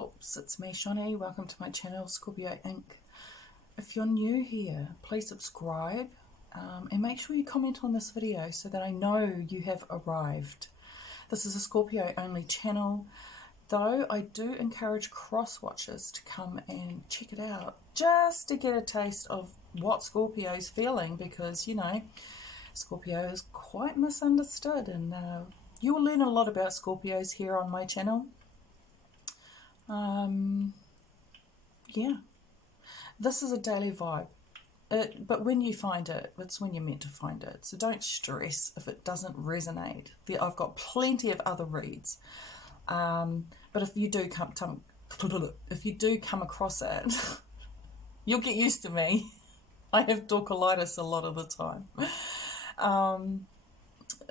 Helps, it's me Shani. Welcome to my channel Scorpio Inc. If you're new here, please subscribe and make sure you comment on this video so that I know you have arrived. This is a Scorpio only channel, though I do encourage cross watchers to come and check it out just to get a taste of what Scorpio's feeling, because you know Scorpio is quite misunderstood, and you will learn a lot about Scorpios here on my channel. Yeah, this is a daily vibe, but when you find it, it's when you're meant to find it, so don't stress if it doesn't resonate. I've got plenty of other reads, but if you do come across it, you'll get used to me. I have dorkolitis a lot of the time.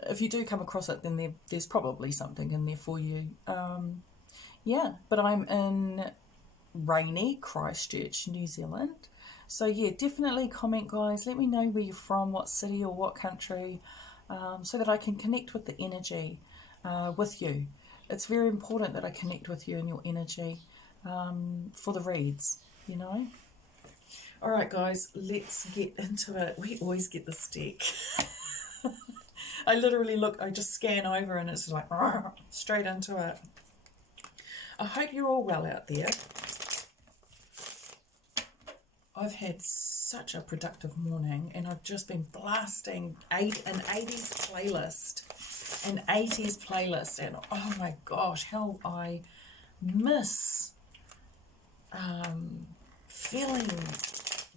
If you do come across it, then there's probably something in there for you. Yeah, but I'm in rainy Christchurch, New Zealand. So yeah, definitely comment, guys. Let me know where you're from, what city or what country, so that I can connect with the energy with you. It's very important that I connect with you and your energy for the reads, you know. All right, guys, let's get into it. We always get this deck. I literally look, I just scan over and it's like straight into it. I hope you're all well out there. I've had such a productive morning and I've just been blasting an 80s playlist, and oh my gosh, how I miss feeling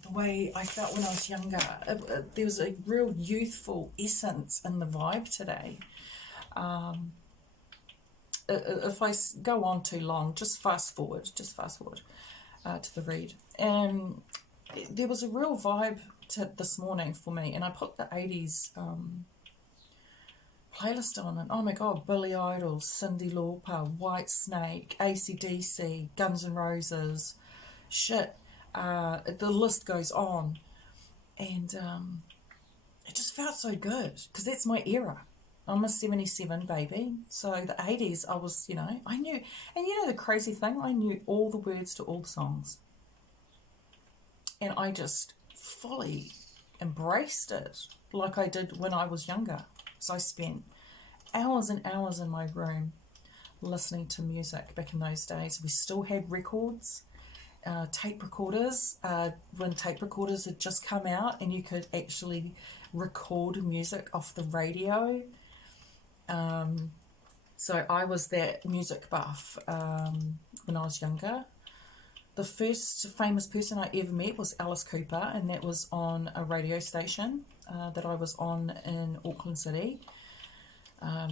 the way I felt when I was younger. There was a real youthful essence in the vibe today. If I go on too long, just fast forward to the read. And there was a real vibe to this morning for me, and I put the 80s playlist on, and oh my god, Billy Idol, Cyndi Lauper, Whitesnake, AC/DC, Guns N' Roses, shit, the list goes on, and it just felt so good, because that's my era. I'm a 77 baby, so the 80s, I was, you know, I knew, and you know the crazy thing, I knew all the words to all the songs, and I just fully embraced it like I did when I was younger. So I spent hours and hours in my room listening to music. Back in those days, we still had records, tape recorders, when tape recorders had just come out and you could actually record music off the radio. So I was that music buff when I was younger. The first famous person I ever met was Alice Cooper, and that was on a radio station that I was on in Auckland City,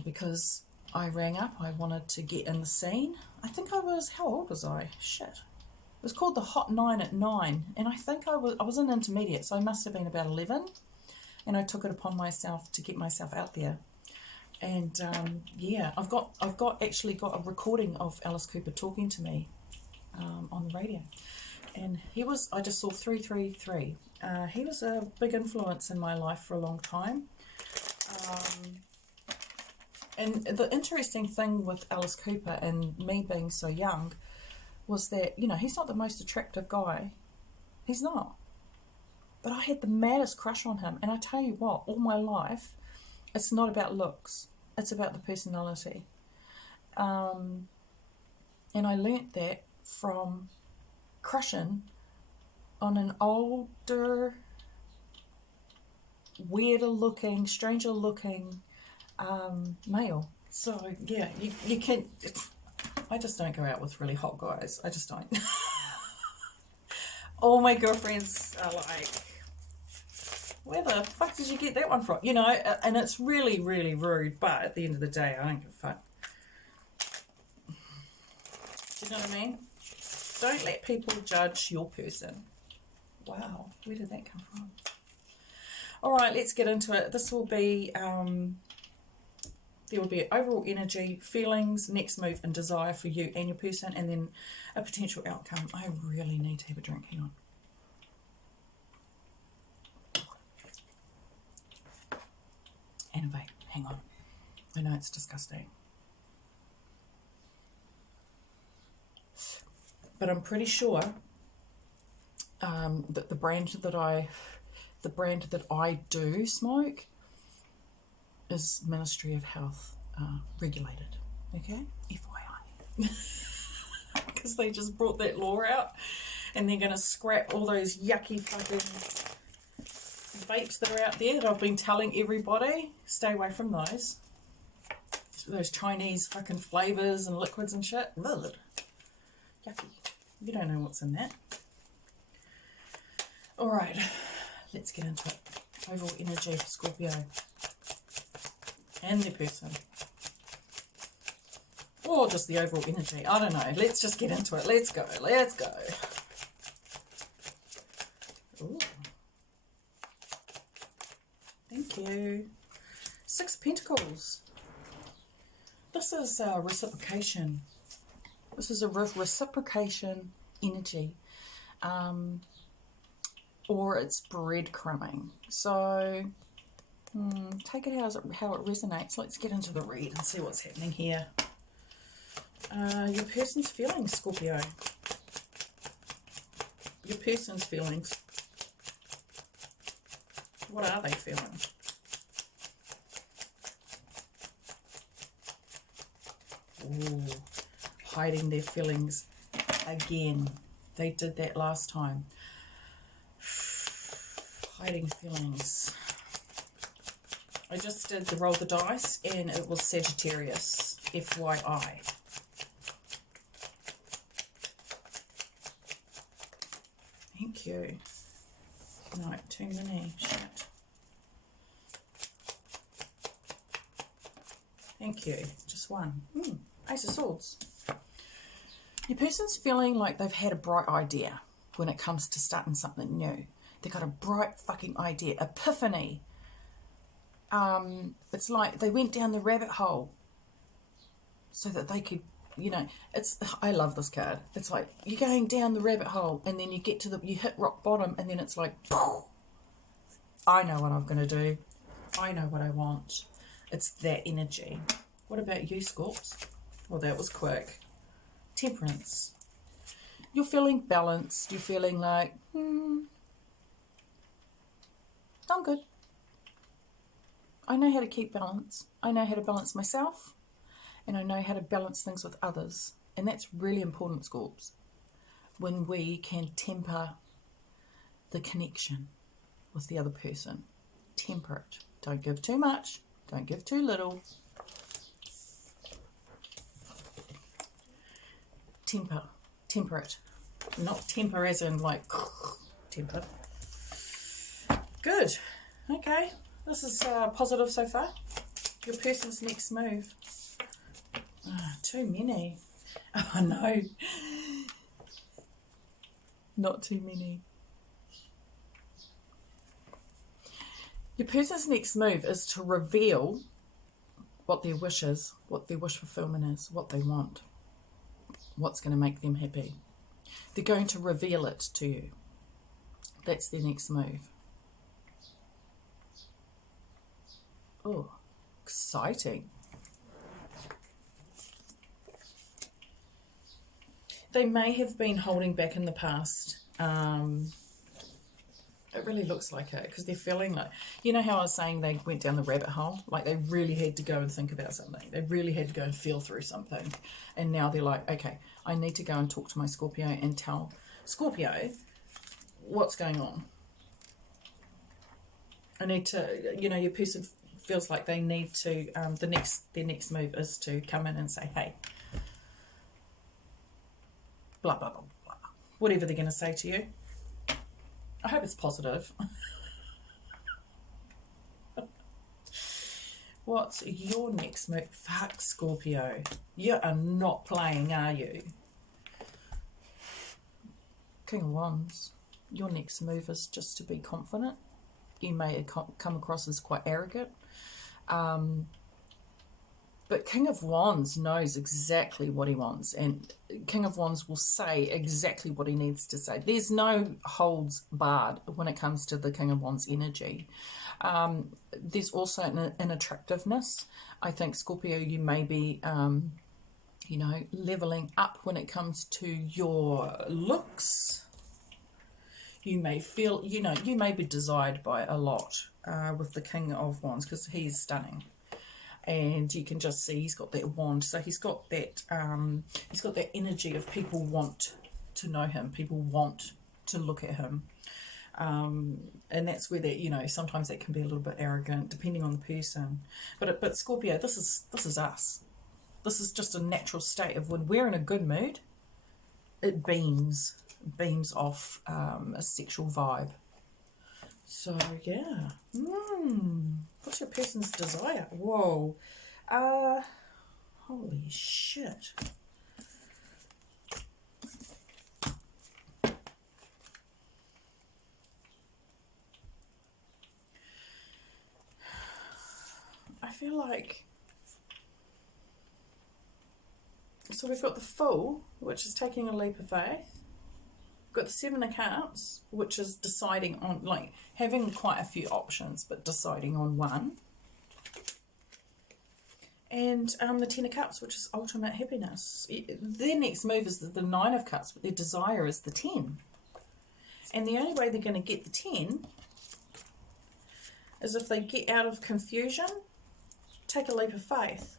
because I rang up, I wanted to get in the scene. I think I was, how old was I? Shit. It was called the Hot 9 at 9, and I think I was in intermediate, so I must have been about 11, and I took it upon myself to get myself out there. And yeah, I've actually got a recording of Alice Cooper talking to me on the radio, and I just saw 333. He was a big influence in my life for a long time. And the interesting thing with Alice Cooper and me being so young was that, you know, he's not the most attractive guy. He's not. But I had the maddest crush on him, and I tell you what, all my life, it's not about looks. It's about the personality. And I learnt that from crushing on an older, weirder looking, stranger looking male. So yeah, you can, I just don't go out with really hot guys. I just don't. All my girlfriends are like, where the fuck did you get that one from? You know, and it's really, really rude, but at the end of the day, I don't give a fuck. Do you know what I mean? Don't let people judge your person. Wow, where did that come from? All right, let's get into it. This will be, there will be overall energy, feelings, next move, and desire for you and your person, and then a potential outcome. I really need to have a drink. Hang on. And a vape. Hang on. I know it's disgusting. But I'm pretty sure that the brand that I do smoke is Ministry of Health regulated. Okay, FYI, because they just brought that law out, and they're going to scrap all those yucky fucking vapes that are out there that I've been telling everybody stay away from those. Those Chinese fucking flavours and liquids and shit. Ugh. Yucky. You don't know what's in that. Alright, let's get into it. Overall energy for Scorpio and their person. Or just the overall energy. I don't know. Let's just get into it. Let's go. Let's go. Ooh. Thank you. 6 Pentacles. This is reciprocation. This is a reciprocation energy. Or it's breadcrumbing. So take it how it resonates. Let's get into the read and see what's happening here. Your person's feelings, Scorpio. Your person's feelings. What are they feeling? Ooh, hiding their feelings again. They did that last time. Hiding feelings. I just did the roll the dice and it was Sagittarius. FYI. Thank you. No, too many. Shit. Thank you. Just one. Ace of Swords. Your person's feeling like they've had a bright idea when it comes to starting something new. They've got a bright fucking idea. Epiphany. It's like they went down the rabbit hole so that they could, you know, I love this card. It's like you're going down the rabbit hole and then you get to you hit rock bottom and then it's like, I know what I'm going to do. I know what I want. It's that energy. What about you, Scorps? Well, that was quick. Temperance. You're feeling balanced. You're feeling like, I'm good. I know how to keep balance. I know how to balance myself. And I know how to balance things with others. And that's really important, Scorps. When we can temper the connection with the other person. Temper it. Don't give too much. Don't give too little. Temper it. Not temper as in like temper. Good. Okay. This is positive so far. Your person's next move. Too many. Oh no. Not too many. Your person's next move is to reveal what their wish is, what their wish fulfillment is, what they want, what's going to make them happy. They're going to reveal it to you. That's their next move. Oh, exciting. They may have been holding back in the past. It really looks like it because they're feeling like, you know how I was saying they went down the rabbit hole? Like they really had to go and think about something. They really had to go and feel through something. And now they're like, okay, I need to go and talk to my Scorpio and tell Scorpio what's going on. I need to, you know, your person feels like they need to, their next move is to come in and say, hey, blah, blah, blah, blah. Whatever they're going to say to you. I hope it's positive. What's your next move? Fuck, Scorpio. You are not playing, are you? King of Wands. Your next move is just to be confident. You may come across as quite arrogant. But King of Wands knows exactly what he wants, and King of Wands will say exactly what he needs to say. There's no holds barred when it comes to the King of Wands energy. There's also an attractiveness. I think Scorpio, you may be you know, leveling up when it comes to your looks. You may feel, you know, you may be desired by a lot with the King of Wands, because he's stunning. And you can just see he's got that wand, so he's got that energy of people want to know him, people want to look at him, and that's where that, you know, sometimes that can be a little bit arrogant depending on the person. But Scorpio, this is us. This is just a natural state of when we're in a good mood, it beams off a sexual vibe. So yeah. What's your person's desire? Whoa. Holy shit. I feel like, so we've got the Fool, which is taking a leap of faith. We've got the Seven of Cups, which is deciding on, like, having quite a few options, but deciding on one. And the Ten of Cups, which is ultimate happiness. Their next move is the Nine of Cups, but their desire is the 10. And the only way they're going to get the 10 is if they get out of confusion, take a leap of faith.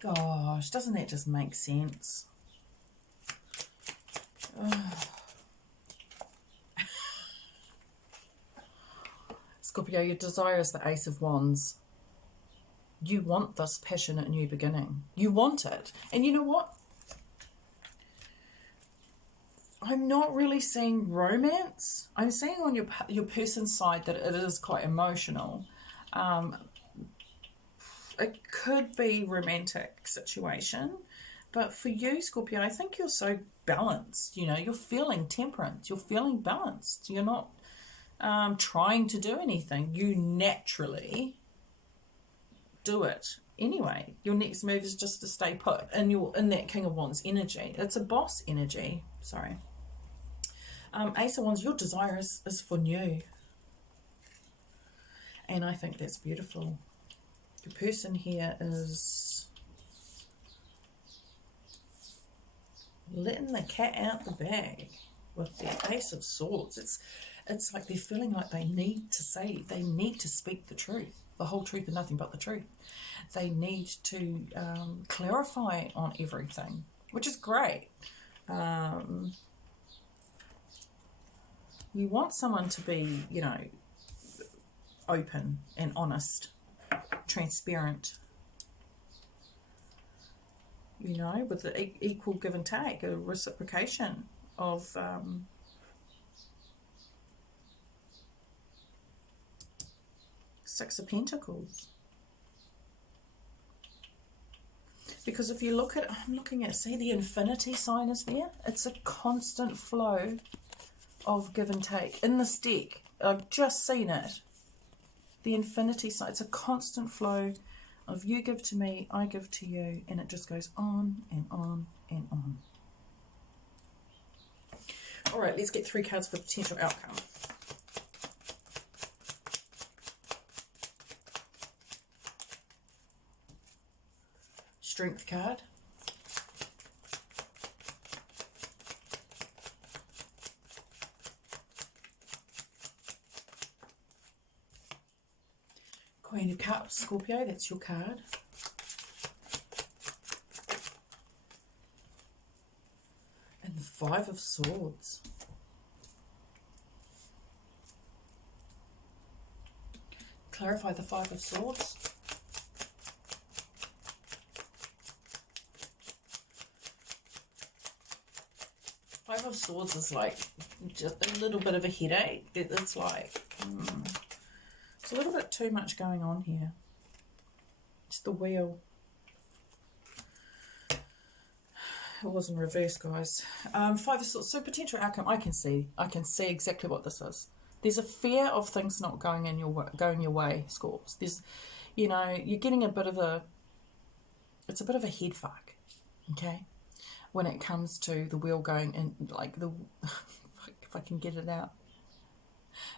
Gosh, doesn't that just make sense? Scorpio, your desire is the Ace of Wands. You want this passionate new beginning. You want it. And you know what? I'm not really seeing romance. I'm seeing on your person's side that it is quite emotional. It could be romantic situation. But for you, Scorpio, I think you're so balanced. You know, you're feeling temperance. You're feeling balanced. You're not trying to do anything. You naturally do it anyway. Your next move is just to stay put, and you're in that King of Wands energy. It's a boss energy. Sorry. Ace of Wands, your desire is for new. And I think that's beautiful. Your person here is letting the cat out the bag with the Ace of Swords. It's like they're feeling like they need to speak the truth, the whole truth and nothing but the truth. They need to clarify on everything, which is great. You want someone to be, you know, open and honest, transparent, you know, with the equal give and take, a reciprocation of Six of Pentacles. Because if you look at, I'm looking at, see the infinity sign is there? It's a constant flow of give and take. In this deck, I've just seen it. The infinity sign, it's a constant flow of you give to me, I give to you, and it just goes on and on and on. All right, let's get 3 cards for potential outcome. Strength card. Queen of Cups, Scorpio, that's your card. And the Five of Swords. Clarify the Five of Swords. Five of Swords is like just a little bit of a headache. It's like, it's a little bit too much going on here. It's the wheel. It was in reverse, guys. Five of Swords. So potential outcome. I can see exactly what this is. There's a fear of things not going your way, Scorps. There's, you know, you're getting a bit of a. It's a bit of a head fuck, okay, when it comes to the wheel going in, like the. If I can get it out.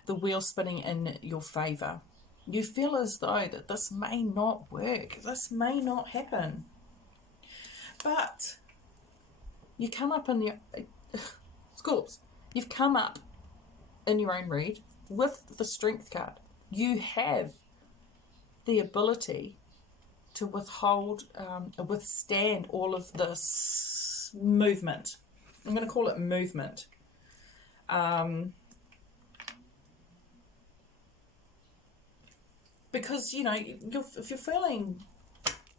The wheel spinning in your favour. You feel as though that this may not work. This may not happen. But you come up in your Scorps, you've come up in your own read with the Strength card. You have the ability to withstand all of this movement. I'm going to call it movement. Because, you know, if you're feeling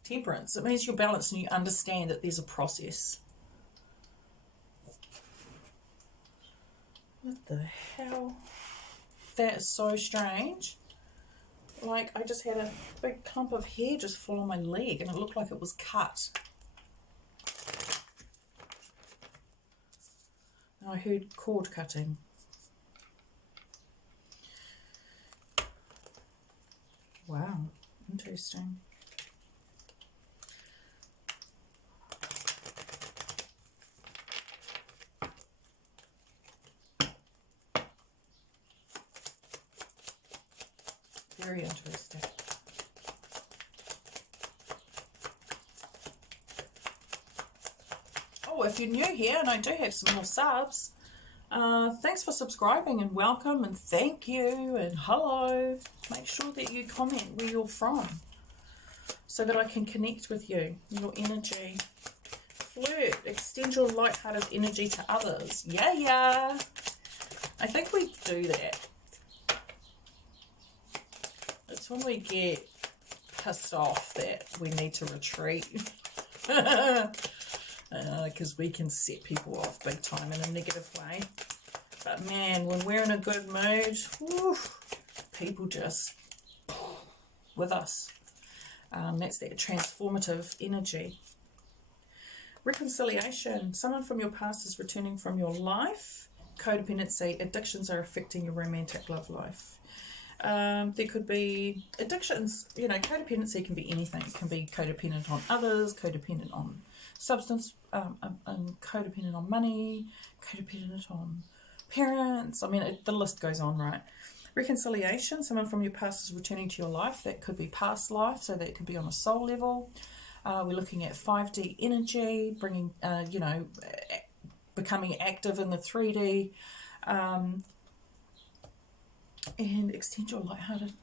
temperance, it means you're balanced and you understand that there's a process. What the hell? That is so strange. Like, I just had a big clump of hair just fall on my leg and it looked like it was cut. And I heard cord cutting. Wow, interesting. Very interesting. Oh, if you're new here, and I do have some more subs, thanks for subscribing and welcome and thank you and hello. Make sure that you comment where you're from so that I can connect with you, your energy. Flirt, extend your light-hearted energy to others. Yeah. I think we do that. It's when we get pissed off that we need to retreat. Because we can set people off big time in a negative way. But man, when we're in a good mood, whew, people just with us. That's that transformative energy. Reconciliation. Someone from your past is returning from your life. Codependency. Addictions are affecting your romantic love life. There could be addictions. You know, codependency can be anything. It can be codependent on others, codependent on substance, and codependent on money, codependent on parents. I mean, the list goes on, right? Reconciliation. Someone from your past is returning to your life. That could be past life, so that could be on a soul level. We're looking at 5D energy, bringing, becoming active in the 3D, and extend your lighthearted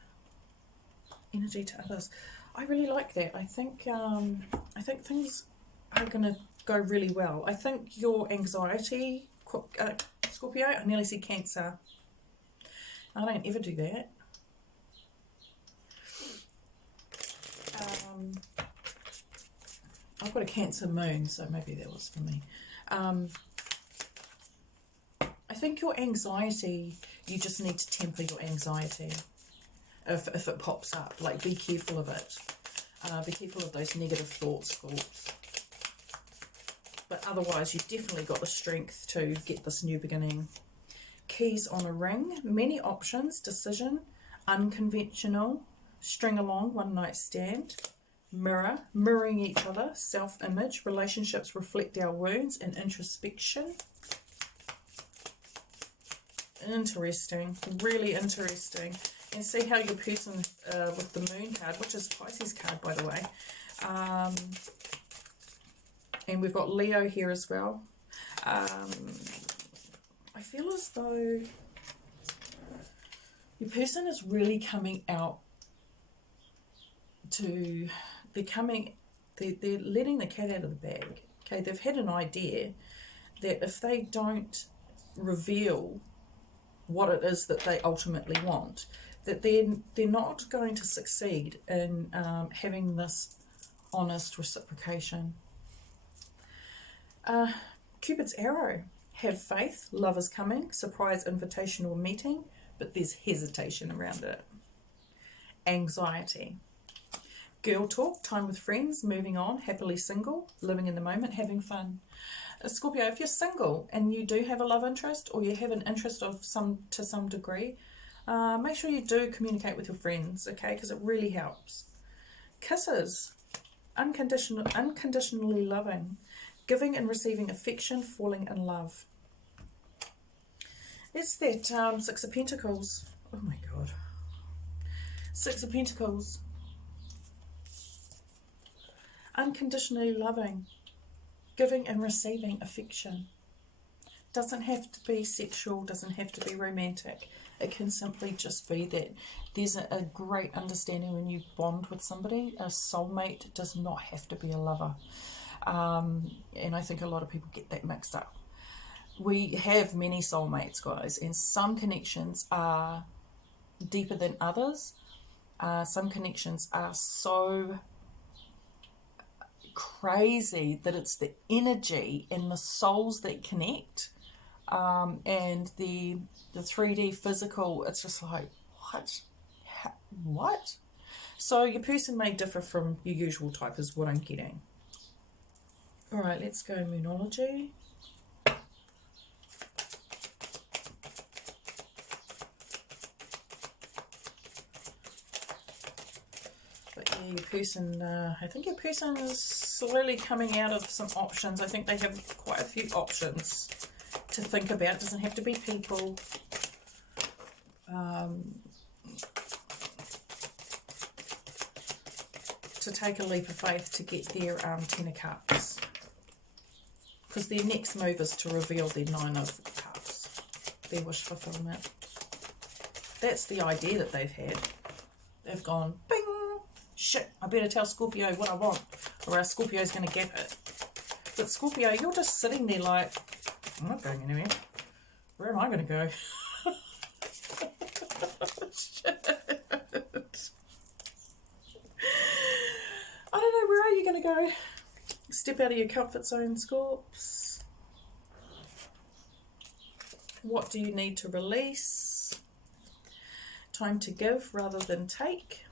energy to others. I really like that. I think things are going to go really well. I think your anxiety, Scorpio, I nearly said Cancer. I don't ever do that. I've got a Cancer moon, so maybe that was for me. I think your anxiety, you just need to temper your anxiety if it pops up. Like, be careful of it. Be careful of those negative thoughts, Scorps. But otherwise, you've definitely got the strength to get this new beginning. Keys on a ring, many options, decision, unconventional, string along, one night stand, mirror, mirroring each other, self-image, relationships reflect our wounds, and introspection. Interesting, really interesting. And see how your person with the moon card, which is Pisces card, by the way, and we've got Leo here as well. I feel as though your person is really coming out to, they're letting the cat out of the bag. Okay, they've had an idea that if they don't reveal what it is that they ultimately want, that they're not going to succeed in having this honest reciprocation. Cupid's arrow. Have faith, love is coming, surprise invitation or meeting, but there's hesitation around it. Anxiety. Girl talk, time with friends, moving on, happily single, living in the moment, having fun. Scorpio, if you're single and you do have a love interest, or you have an interest to some degree, make sure you do communicate with your friends, okay, because it really helps. Kisses. Unconditionally loving. Giving and receiving affection, falling in love. It's that Six of Pentacles. Oh my God. Six of Pentacles. Unconditionally loving. Giving and receiving affection. Doesn't have to be sexual, doesn't have to be romantic. It can simply just be that there's a great understanding when you bond with somebody. A soulmate does not have to be a lover. And I think a lot of people get that mixed up. We have many soulmates, guys, and some connections are deeper than others. Some connections are so crazy that it's the energy and the souls that connect, and the 3D physical. It's just like, what? So your person may differ from your usual type, is what I'm getting. All right, let's go Monology. But yeah, your person, I think your person is slowly coming out of some options. I think they have quite a few options to think about. It doesn't have to be people. To take a leap of faith to get their Ten of Cups. Because their next move is to reveal their Nine of Cups. Their wish fulfillment. That's the idea that they've had. They've gone, bing! Shit, I better tell Scorpio what I want, or else Scorpio's going to get it. But Scorpio, you're just sitting there like, I'm not going anywhere. Where am I going to go? Shit. I don't know, where are you going to go? Step out of your comfort zone, Scorps. What do you need to release? Time to give rather than take.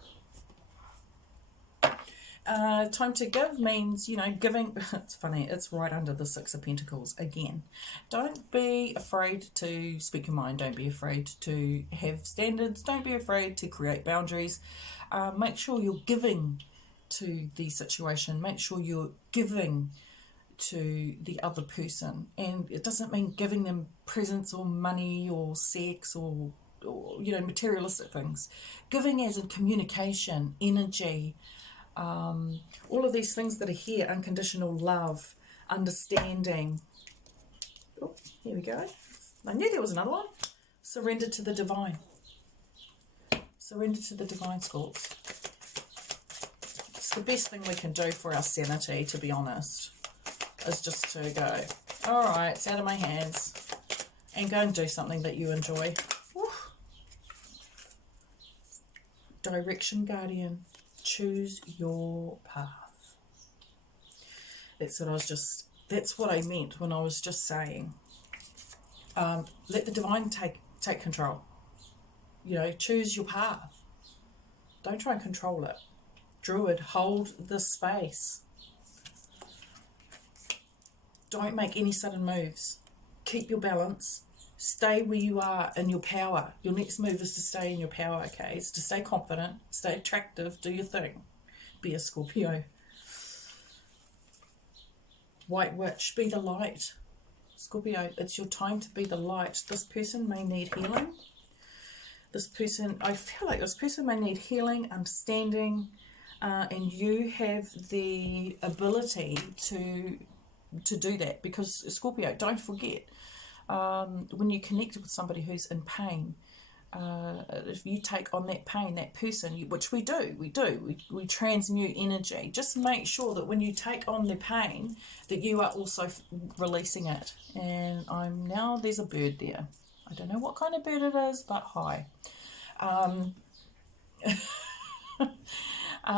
Time to give means, you know, giving. It's funny, it's right under the Six of Pentacles again. Don't be afraid to speak your mind. Don't be afraid to have standards. Don't be afraid to create boundaries. Make sure you're giving to the situation. Make sure you're giving to the other person. And it doesn't mean giving them presents or money or sex or you know, materialistic things. Giving as in communication, energy, all of these things that are here, unconditional love, understanding. Oh, here we go. I knew there was another one. Surrender to the divine. Surrender to the divine, Scorps. It's the best thing we can do for our sanity, to be honest, is just to go, all right, it's out of my hands, and go and do something that you enjoy. Woo. Direction, Guardian. Choose your path. That's what I meant when I was just saying, let the divine take control. You know, choose your path. Don't try and control it. Druid, hold the space. Don't make any sudden moves. Keep your balance. Stay where you are in your power. Your next move is to stay in your power, okay? It's to stay confident, stay attractive, do your thing. Be a Scorpio. White Witch, be the light. Scorpio, it's your time to be the light. This person may need healing. I feel like this person may need healing, understanding, and you have the ability to do that, because Scorpio, don't forget, when you connect with somebody who's in pain, if you take on that pain, that person, which we transmute energy. Just make sure that when you take on the pain, that you are also releasing it. And there's a bird there. I don't know what kind of bird it is, but hi.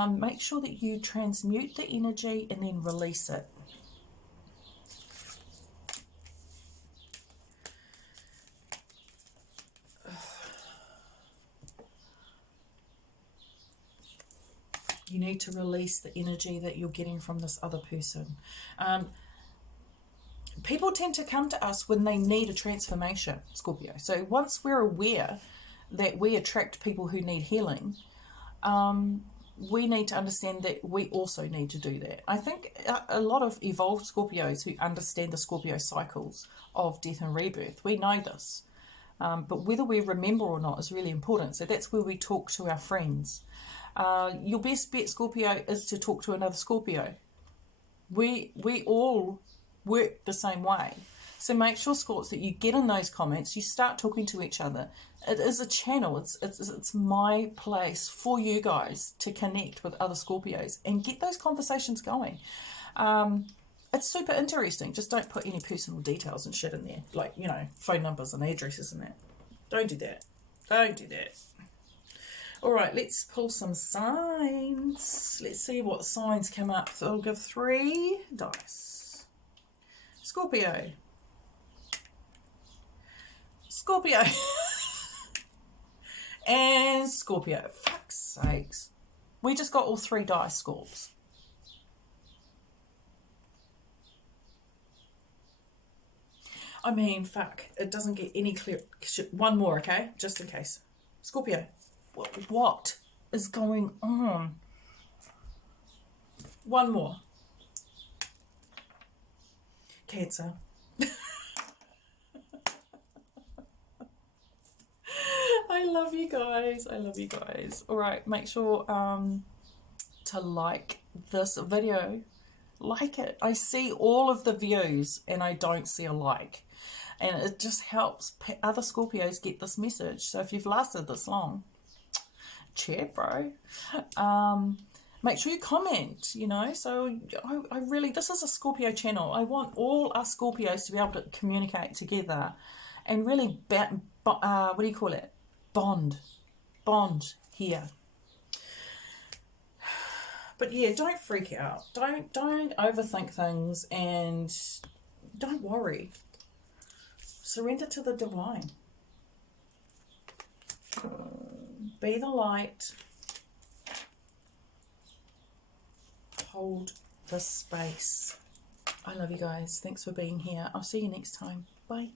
Make sure that you transmute the energy and then release it. You need to release the energy that you're getting from this other person. People tend to come to us when they need a transformation, Scorpio. So once we're aware that we attract people who need healing, we need to understand that we also need to do that. I think a lot of evolved Scorpios who understand the Scorpio cycles of death and rebirth, we know this. But whether we remember or not is really important. So that's where we talk to our friends. Your best bet, Scorpio, is to talk to another Scorpio. We all work the same way. So make sure, Scorps, that you get in those comments, you start talking to each other. It is a channel. It's my place for you guys to connect with other Scorpios and get those conversations going. It's super interesting. Just don't put any personal details and shit in there, like, you know, phone numbers and addresses and that. Don't do that. Don't do that. All right, let's pull some signs. Let's see what signs come up. So I'll give 3 dice. Scorpio. Scorpio. And Scorpio. Fuck's sakes. We just got all 3 dice, Scorps. I mean, fuck. It doesn't get any clear. One more, okay? Just in case. Scorpio. What is going on? One more. Cancer. I love you guys. I love you guys. All right, make sure to like this video. Like it. I see all of the views and I don't see a like. And it just helps other Scorpios get this message. So if you've lasted this long, cheer, bro. Make sure you comment, you know. So I really, this is a Scorpio channel. I want all us Scorpios to be able to communicate together and really, what do you call it? Bond here. But yeah, don't freak out. Don't overthink things and don't worry. Surrender to the divine. Be the light. Hold the space. I love you guys. Thanks for being here. I'll see you next time. Bye.